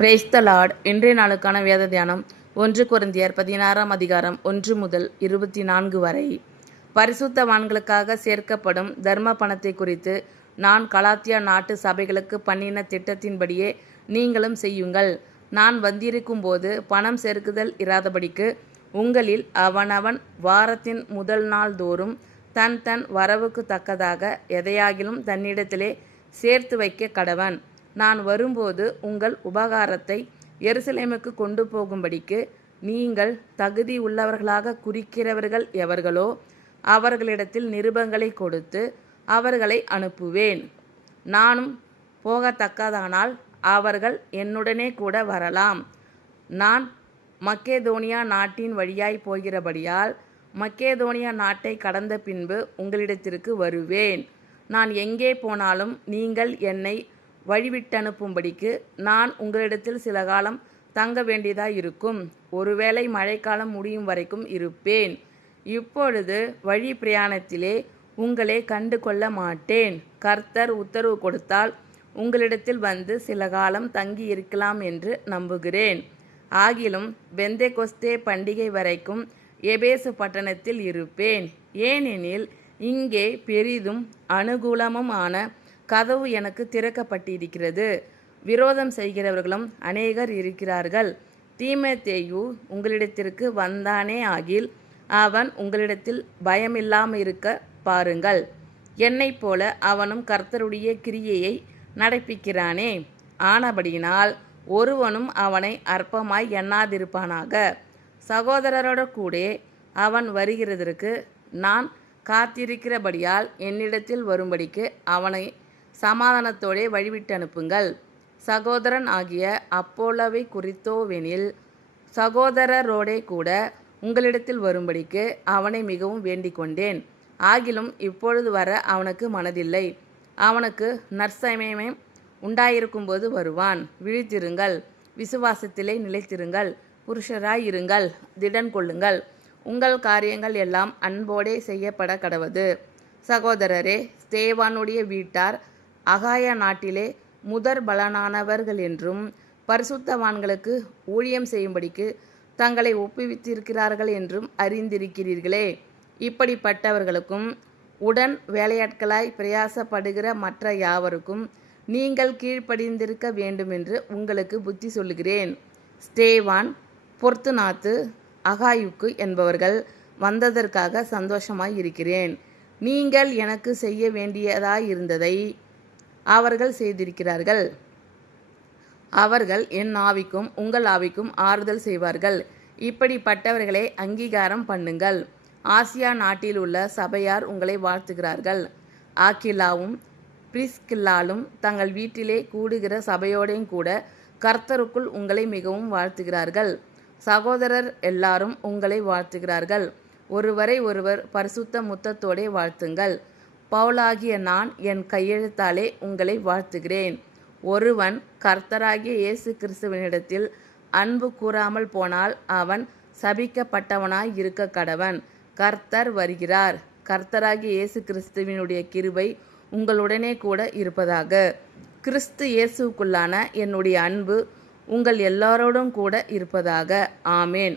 Praise the Lord. இன்றைய நாளுக்கான வேத தியானம் 1 கொரிந்தியர் 16 அதிகாரம் 1 முதல் 24 வரை. பரிசுத்தவான்களுக்காக சேர்க்கப்படும் தர்ம பணத்தை குறித்து நான் கலாத்தியா நாட்டு சபைகளுக்கு பண்ணின திட்டத்தின்படியே நீங்களும் செய்யுங்கள். நான் வந்திருக்கும் போது பணம் செருக்குதல் இராதபடிக்கு உங்களில் அவனவன் வாரத்தின் முதல் நாள் தோறும் தன் தன் வரவுக்கு தக்கதாக எதையாகிலும் தன்னிடத்திலே சேர்த்து வைக்க கடவன். நான் வரும்போது உங்கள் உபகாரத்தை எருசலேமுக்கு கொண்டு போகும்படிக்கு நீங்கள் தகுதி உள்ளவர்களாக குறிக்கிறவர்கள் எவர்களோ அவர்களிடத்தில் நிருபங்களை கொடுத்து அவர்களை அனுப்புவேன். நானும் போகத்தக்கதானால் அவர்கள் என்னுடனே கூட வரலாம். நான் மக்கேதோனியா நாட்டின் வழியாய் போகிறபடியால் மக்கேதோனியா நாட்டை கடந்த பின்பு உங்களிடத்திற்கு வருவேன். நான் எங்கே போனாலும் நீங்கள் என்னை வழிவிட்டனுப்பும்படிக்கு நான் உங்களிடத்தில் சில காலம் தங்க வேண்டியதாயிருக்கும். ஒருவேளை மழைக்காலம் முடியும் வரைக்கும் இருப்பேன். இப்பொழுது வழி பிரயாணத்திலே உங்களை கண்டு கொள்ள மாட்டேன். கர்த்தர் உத்தரவு கொடுத்தால் உங்களிடத்தில் வந்து சில காலம் தங்கி இருக்கலாம் என்று நம்புகிறேன். ஆகிலும் பெந்தெகொஸ்தே பண்டிகை வரைக்கும் எபேசு பட்டணத்தில் இருப்பேன். ஏனெனில் இங்கே பெரிதும் அனுகூலமும் ஆன கதவு எனக்கு திறக்கப்பட்டிருக்கிறது. விரோதம் செய்கிறவர்களும் அநேகர் இருக்கிறார்கள். தீமோத்தேயு உங்களிடத்திற்கு வந்தானே ஆகில் அவன் உங்களிடத்தில் பயமில்லாமல் இருக்க பாருங்கள். என்னைப் போல அவனும் கர்த்தருடைய கிரியையை நடப்பிக்கிறானே. ஆனபடியினால் ஒருவனும் அவனை அற்பமாய் எண்ணாதிருப்பானாக. சகோதரரோட கூட அவன் வருகிறதற்கு நான் காத்திருக்கிறபடியால் என்னிடத்தில் வரும்படிக்கு அவனை சமாதானத்தோடே வழிவிட்டு அனுப்புங்கள். சகோதரன் ஆகிய அப்போலோவை குறித்தோவெனில் சகோதரரோடே கூட உங்களிடத்தில் வரும்படிக்கு அவனை மிகவும் வேண்டிக் கொண்டேன். ஆகிலும் இப்பொழுது வர அவனுக்கு மனதில்லை. அவனுக்கு நற்சமயம் உண்டாயிருக்கும்போது வருவான். விழித்திருங்கள், விசுவாசத்திலே நிலைத்திருங்கள், புருஷராயிருங்கள், திடன் கொள்ளுங்கள். உங்கள் காரியங்கள் எல்லாம் அன்போடே செய்யப்பட கடவது. சகோதரரே, ஸ்தேவானுடைய வீட்டார் அகாயா நாட்டிலே முதற் பலனானவர்கள் என்றும் பரிசுத்தவான்களுக்கு ஊழியம் செய்யும்படிக்கு தங்களை ஒப்புவித்திருக்கிறார்கள் என்றும் அறிந்திருக்கிறீர்களே. இப்படிப்பட்டவர்களுக்கும் உடன் வேலையாட்களாய் பிரயாசப்படுகிற மற்ற யாவருக்கும் நீங்கள் கீழ்ப்படிந்திருக்க வேண்டுமென்று உங்களுக்கு புத்தி சொல்லுகிறேன். ஸ்தேவான், பொர்த்துனாத்து, அகாயுக்கு என்பவர்கள் வந்ததற்காக சந்தோஷமாய் இருக்கிறேன். நீங்கள் எனக்கு செய்ய வேண்டியதாயிருந்ததை அவர்கள் செய்திருக்கிறார்கள். அவர்கள் என் ஆவிக்கும் உங்கள் ஆவிக்கும் ஆறுதல் செய்வார்கள். இப்படிப்பட்டவர்களை அங்கீகாரம் பண்ணுங்கள். ஆசியா நாட்டில் உள்ள சபையார் உங்களை வாழ்த்துகிறார்கள். ஆக்கிலாவும் பிரிஸ்கில்லாலும் தங்கள் வீட்டிலே கூடுகிற சபையோடையும் கூட கர்த்தருக்குள் உங்களை மிகவும் வாழ்த்துகிறார்கள். சகோதரர் எல்லாரும் உங்களை வாழ்த்துகிறார்கள். ஒருவரை ஒருவர் பரிசுத்த முத்தத்தோடே வாழ்த்துங்கள். பவுலாகிய நான் என் கையெழுத்தாலே உங்களை வாழ்த்துகிறேன். ஒருவன் கர்த்தராகிய இயேசு கிறிஸ்துவனிடத்தில் அன்பு கூறாமல் போனால் அவன் சபிக்கப்பட்டவனாய் இருக்க கடவன். கர்த்தர் வருகிறார். கர்த்தராகிய இயேசு கிறிஸ்துவினுடைய கிருபை உங்களுடனே கூட இருப்பதாக. கிறிஸ்து இயேசுக்குள்ளான என்னுடைய அன்பு உங்கள் எல்லாரோடும் கூட இருப்பதாக. ஆமேன்.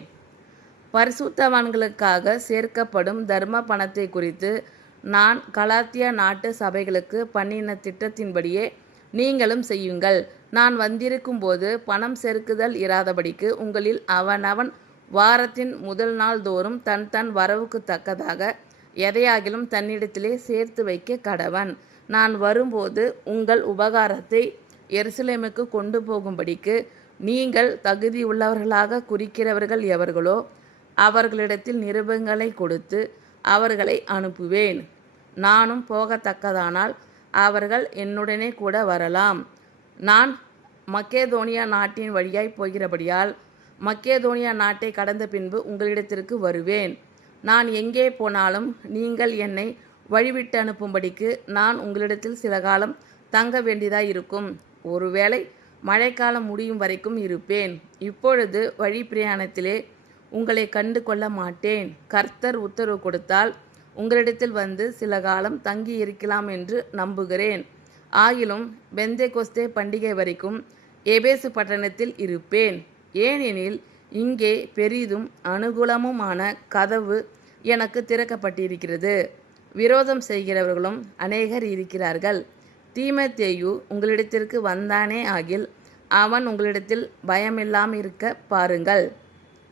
பரிசுத்தவான்களுக்காக சேர்க்கப்படும் தர்ம பணத்தை குறித்து நான் கலாத்தியா நாட்டு சபைகளுக்கு பண்ணின திட்டத்தின்படியே நீங்களும் செய்யுங்கள். நான் வந்திருக்கும் போது பணம் செருக்குதல் இராதபடிக்கு உங்களில் அவனவன் வாரத்தின் முதல் நாள் தோறும் தன் தன் வரவுக்கு தக்கதாக எதையாகிலும் தன்னிடத்திலே சேர்த்து வைக்க கடவன். நான் வரும்போது உங்கள் உபகாரத்தை எருசலேமுக்கு கொண்டு போகும்படிக்கு நீங்கள் தகுதியுள்ளவர்களாக குறிக்கிறவர்கள் எவர்களோ அவர்களிடத்தில் நிருபங்களை கொடுத்து அவர்களை அனுப்புவேன். நானும் போகத்தக்கதானால் அவர்கள் என்னுடனே கூட வரலாம். நான் மக்கேதோனியா நாட்டின் வழியாய் போகிறபடியால் மக்கேதோனியா நாட்டை கடந்த பின்பு உங்களிடத்திற்கு வருவேன். நான் எங்கே போனாலும் நீங்கள் என்னை வழிவிட்டு அனுப்பும்படிக்கு நான் உங்களிடத்தில் சில காலம் தங்க வேண்டியதாயிருக்கும். ஒருவேளை மழைக்காலம் முடியும் வரைக்கும் இருப்பேன். இப்பொழுது வழி பிரயாணத்திலே உங்களை கண்டு கொள்ள மாட்டேன். கர்த்தர் உத்தரவு கொடுத்தால் உங்களிடத்தில் வந்து சில காலம் தங்கி இருக்கலாம் என்று நம்புகிறேன். ஆகிலும் பெந்தெகொஸ்தே பண்டிகை வரைக்கும் எபேசு பட்டணத்தில் இருப்பேன். ஏனெனில் இங்கே பெரிதும் அனுகூலமுமான கதவு எனக்கு திறக்கப்பட்டிருக்கிறது. விரோதம் செய்கிறவர்களும் அநேகர் இருக்கிறார்கள். தீமோத்தேயு உங்களிடத்திற்கு வந்தானே ஆகில் அவன் உங்களிடத்தில் பயமில்லாமிருக்க பாருங்கள்.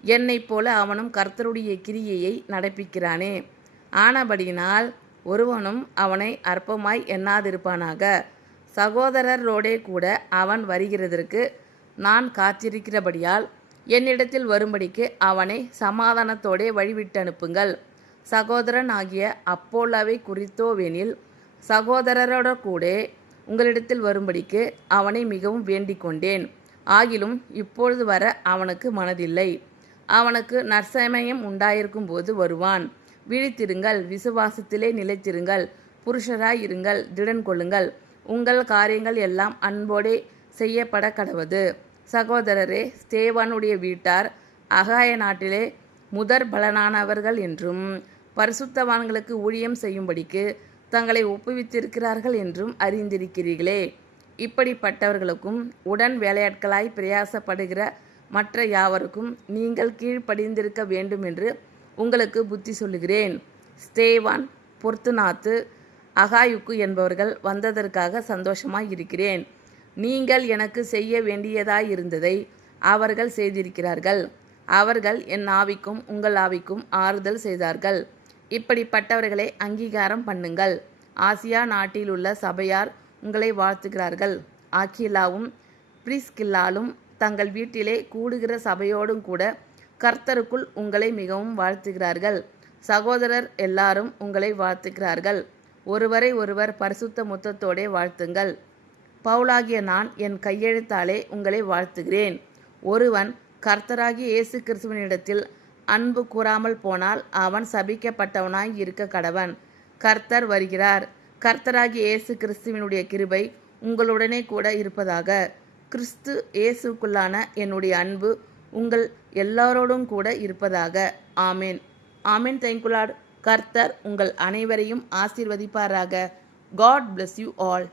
என்னைப் போல அவனும் கர்த்தருடைய கிரியையை நடப்பிக்கிறானே. ஆனபடியினால் ஒருவனும் அவனை அற்பமாய் எண்ணாதிருப்பானாக. சகோதரரோடே கூட அவன் வருகிறதற்கு நான் காத்திருக்கிறபடியால் என்னிடத்தில் வரும்படிக்கு அவனை சமாதானத்தோடே வழிவிட்டு அனுப்புங்கள். சகோதரன் ஆகிய அப்போல்லாவை குறித்தோவெனில் சகோதரரோட கூட உங்களிடத்தில் வரும்படிக்கு அவனை மிகவும் வேண்டிக் கொண்டேன். ஆகிலும் இப்பொழுது வர அவனுக்கு மனதில்லை. அவனுக்கு நற்சமயம் உண்டாயிருக்கும் போது வருவான். விழித்திருங்கள், விசுவாசத்திலே நிலைத்திருங்கள், புருஷராய் இருங்கள், திடன் கொள்ளுங்கள். உங்கள் காரியங்கள் எல்லாம் அன்போடே செய்யப்பட கடவது. சகோதரரே, ஸ்தேவானுடைய வீட்டார் அகாய நாட்டிலே முதற் பலனானவர்கள் என்றும் பரிசுத்தவான்களுக்கு ஊழியம் செய்யும்படிக்கு தங்களை ஒப்புவித்திருக்கிறார்கள் என்றும் அறிந்திருக்கிறீர்களே. இப்படிப்பட்டவர்களுக்கும் உடன் வேலையாட்களாய் பிரயாசப்படுகிற மற்ற யாவருக்கும் நீங்கள் கீழ்ப்படிந்திருக்க வேண்டும் என்று உங்களுக்கு புத்தி சொல்லுகிறேன். ஸ்தேவான், பொர்த்துனாத்து, அகாயுக்கு என்பவர்கள் வந்ததற்காக சந்தோஷமாய் இருக்கிறேன். நீங்கள் எனக்கு செய்ய வேண்டியதாயிருந்ததை அவர்கள் செய்திருக்கிறார்கள். அவர்கள் என் ஆவிக்கும் உங்கள் ஆவிக்கும் ஆறுதல் செய்தார்கள். இப்படிப்பட்டவர்களை அங்கீகாரம் பண்ணுங்கள். ஆசியா நாட்டிலுள்ள சபையார் உங்களை வாழ்த்துகிறார்கள். ஆக்கிலாவும் பிரிஸ்கில்லாலும் தங்கள் வீட்டிலே கூடுகிற சபையோடும் கூட கர்த்தருக்குள் உங்களை மிகவும் வாழ்த்துகிறார்கள். சகோதரர் எல்லாரும் உங்களை வாழ்த்துகிறார்கள். ஒருவரை ஒருவர் பரிசுத்த முத்தத்தோடே வாழ்த்துங்கள். பவுலாகிய நான் என் கையெழுத்தாலே உங்களை வாழ்த்துகிறேன். ஒருவன் கர்த்தராகிய இயேசு கிறிஸ்துவனிடத்தில் அன்பு கூறாமல் போனால் அவன் சபிக்கப்பட்டவனாய் இருக்க கடவன். கர்த்தர் வருகிறார். கர்த்தராகிய இயேசு கிறிஸ்துவினுடைய கிருபை உங்களுடனே கூட இருப்பதாக. கிறிஸ்து இயேசுக்குள்ளான என்னுடைய அன்பு உங்கள் எல்லாரோடும் கூட இருப்பதாக. ஆமேன். ஆமேன். Thank you Lord. கர்த்தர் உங்கள் அனைவரையும் ஆசீர்வதிப்பாராக. God bless you all.